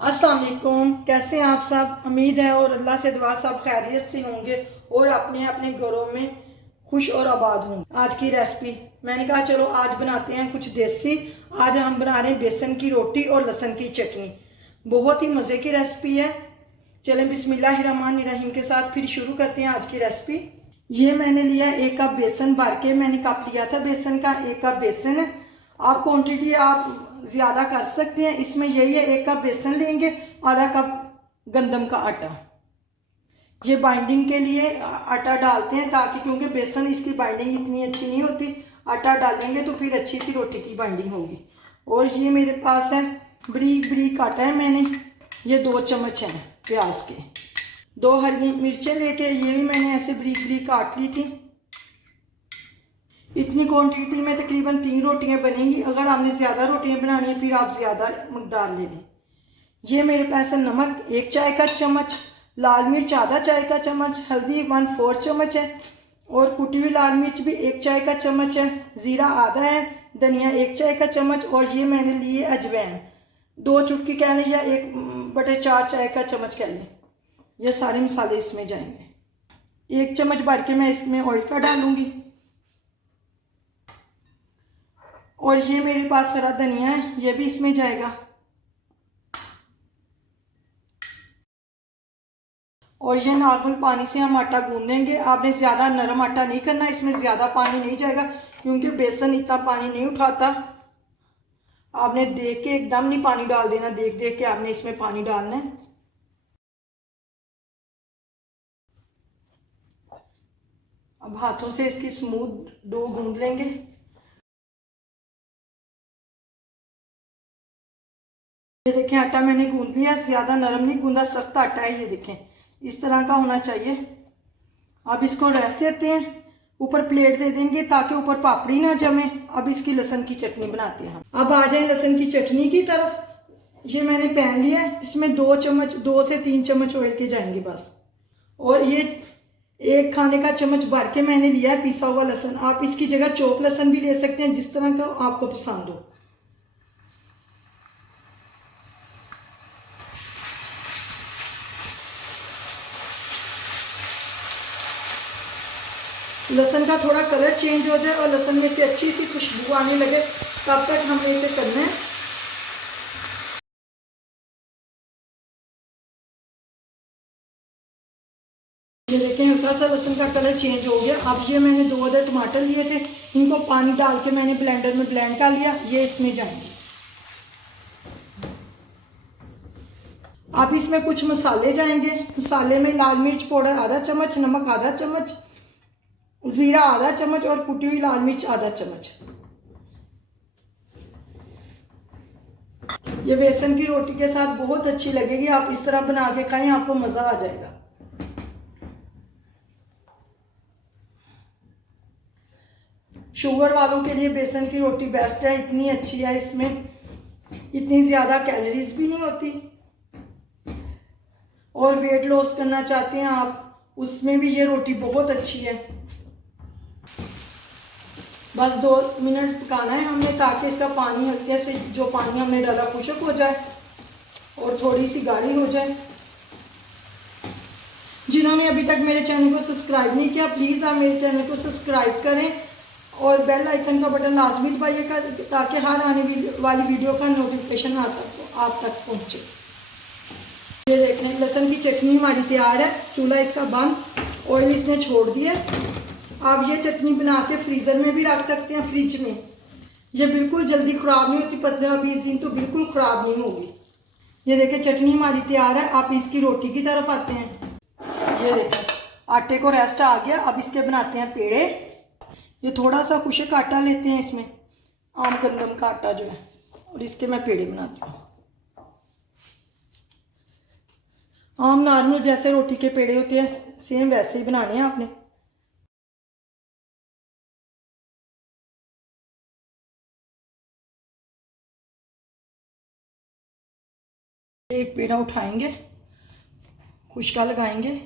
अस्सलाम वालेकुम। कैसे हैं आप सब? उम्मीद है और अल्लाह से दुआ सब खैरियत से होंगे और अपने अपने घरों में खुश और आबाद होंगे। आज की रेसिपी मैंने कहा चलो आज बनाते हैं कुछ देसी। आज हम बना रहे हैं बेसन की रोटी और लहसुन की चटनी। बहुत ही मज़े की रेसिपी है। चलें बिस्मिल्लाहिर्रहमानिर्रहीम के साथ फिर शुरू करते हैं आज की रेसिपी। ये मैंने लिया 1 कप बेसन, भर के मैंने कप लिया था बेसन का। 1 कप बेसन है। आप क्वांटिटी आप ज़्यादा कर सकते हैं। इसमें यही है, 1 कप बेसन लेंगे, आधा कप गंदम का आटा। ये बाइंडिंग के लिए आटा डालते हैं ताकि, क्योंकि बेसन इसकी बाइंडिंग इतनी अच्छी नहीं होती, आटा डालेंगे तो फिर अच्छी सी रोटी की बाइंडिंग होगी। और ये मेरे पास है बरीक बरीक आटा है मैंने, ये 2 चम्मच हैं प्याज के। 2 हरी मिर्चें लेके ये भी मैंने ऐसे बरीक बरीक काट ली थी। इतनी क्वांटिटी में तकरीबन 3 रोटियां बनेंगी। अगर आपने ज़्यादा रोटियां बनानी है फिर आप ज़्यादा मकदार ले लें। ये मेरे पास है नमक 1 चाय का चम्मच, लाल मिर्च आधा चाय का चम्मच, हल्दी 1/4 चम्मच है और कुटी हुई लाल मिर्च भी 1 चाय का चम्मच है, ज़ीरा आधा है, धनिया 1 चाय का चम्मच और ये मैंने लिए अजवैन 2 चुटकी कह लें या 1/4 चाय का चम्मच कह लें। ये सारे मसाले इसमें जाएंगे। 1 चम्मच भर के मैं इसमें ऑयल का डालूंगी। और ये मेरे पास हरा धनिया है, ये भी इसमें जाएगा। और ये नॉर्मल पानी से हम आटा गूंद लेंगे। आपने ज़्यादा नरम आटा नहीं करना, इसमें ज़्यादा पानी नहीं जाएगा क्योंकि बेसन इतना पानी नहीं उठाता। आपने देख के एकदम नहीं पानी डाल देना, देख देख के आपने इसमें पानी डालना है। अब हाथों से इसकी स्मूथ डो गूंद लेंगे। ये देखें आटा मैंने गूंद लिया, ज़्यादा नरम नहीं गूंदा, सख्त आटा है। ये देखें इस तरह का होना चाहिए। अब इसको रेस्ट देते हैं, ऊपर प्लेट दे देंगे ताकि ऊपर पापड़ी ना जमे। अब इसकी लहसुन की चटनी बनाते हैं हम। अब आ जाए लहसुन की चटनी की तरफ। ये मैंने पैन लिया है, इसमें 2 चम्मच 2 से 3 चम्मच ऑयल के जाएंगे बस। और ये 1 खाने का चम्मच भर के मैंने लिया है पिसा हुआ लहसुन। आप इसकी जगह चॉप लहसुन भी ले सकते हैं, जिस तरह का आपको पसंद हो। लहसुन का थोड़ा कलर चेंज हो जाए और लहसुन में से अच्छी सी खुशबू आने लगे, तब तक हमें इसे करना है। ये देखें हल्का सा लहसुन का कलर चेंज हो गया। अब ये मैंने 2 अदर टमाटर लिए थे, इनको पानी डाल के मैंने ब्लेंडर में ब्लेंड कर लिया। ये इसमें जाएंगे। अब इसमें कुछ मसाले जाएंगे। मसाले में लाल मिर्च पाउडर आधा चम्मच, नमक आधा चम्मच, जीरा आधा चम्मच और कुटी हुई लाल मिर्च आधा चम्मच। ये बेसन की रोटी के साथ बहुत अच्छी लगेगी। आप इस तरह बना के खाएं, आपको मजा आ जाएगा। शुगर वालों के लिए बेसन की रोटी बेस्ट है, इतनी अच्छी है। इसमें इतनी ज़्यादा कैलोरीज भी नहीं होती। और वेट लॉस करना चाहते हैं आप, उसमें भी ये रोटी बहुत अच्छी है। बस 2 मिनट पकाना है हमने ताकि इसका पानी हल्के से, जो पानी हमने डाला, खुश्क हो जाए और थोड़ी सी गाढ़ी हो जाए। जिन्होंने अभी तक मेरे चैनल को सब्सक्राइब नहीं किया, प्लीज़ आप मेरे चैनल को सब्सक्राइब करें और बेल आइकन का बटन लाजमी दबाइएगा ताकि हर आने वाली वीडियो का नोटिफिकेशन आप तक पहुंचे। ये देख रहे हैं लहसुन की चटनी हमारी तैयार है। चूल्हा इसका बंद, ऑयल इसने छोड़ दिया। आप ये चटनी बना के फ्रीज़र में भी रख सकते हैं, फ्रिज में। ये बिल्कुल जल्दी ख़राब नहीं होती, 15-20 दिन तो बिल्कुल ख़राब नहीं होगी। ये देखें चटनी हमारी तैयार है। आप इसकी रोटी की तरफ आते हैं। ये देखें आटे को रेस्ट आ गया। अब इसके बनाते हैं पेड़े। ये थोड़ा सा खुश्क आटा लेते हैं, इसमें आम गंदम का आटा जो है, और इसके मैं पेड़े बनाती हूँ। आम नॉर्मल जैसे रोटी के पेड़े होते हैं, सेम वैसे ही बनाने हैं आपने। एक पेड़ा उठाएंगे, खुश्का लगाएंगे,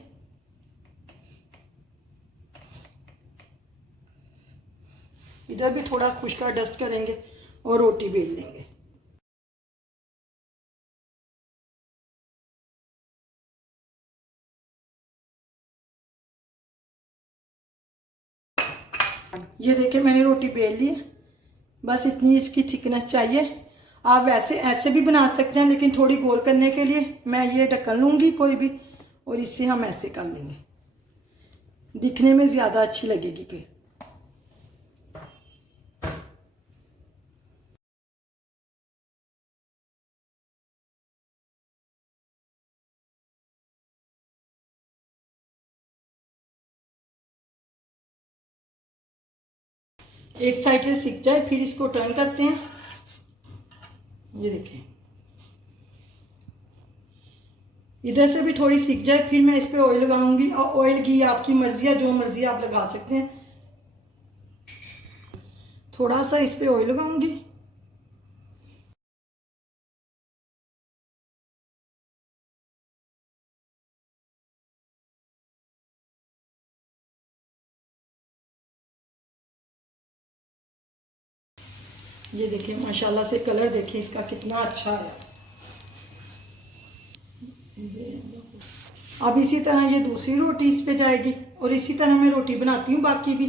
इधर भी थोड़ा खुश्का डस्ट करेंगे और रोटी बेल देंगे। ये देखिए मैंने रोटी बेल ली है, बस इतनी इसकी थिकनेस चाहिए। आप वैसे ऐसे भी बना सकते हैं, लेकिन थोड़ी गोल करने के लिए मैं ये ढक्कन लूँगी कोई भी, और इससे हम ऐसे कर लेंगे, दिखने में ज़्यादा अच्छी लगेगी फिर। एक साइड से सिक जाए फिर इसको टर्न करते हैं। ये देखें, इधर से भी थोड़ी सिक जाए फिर मैं इस पे ऑयल लगाऊंगी, और ऑयल की आपकी मर्जी है, जो मर्जी आप लगा सकते हैं। थोड़ा सा इस पे ऑयल लगाऊंगी। ये देखिए माशाल्लाह से कलर देखिए इसका कितना अच्छा है। अब इसी तरह ये दूसरी रोटी इस पे जाएगी, और इसी तरह मैं रोटी बनाती हूँ बाकी भी।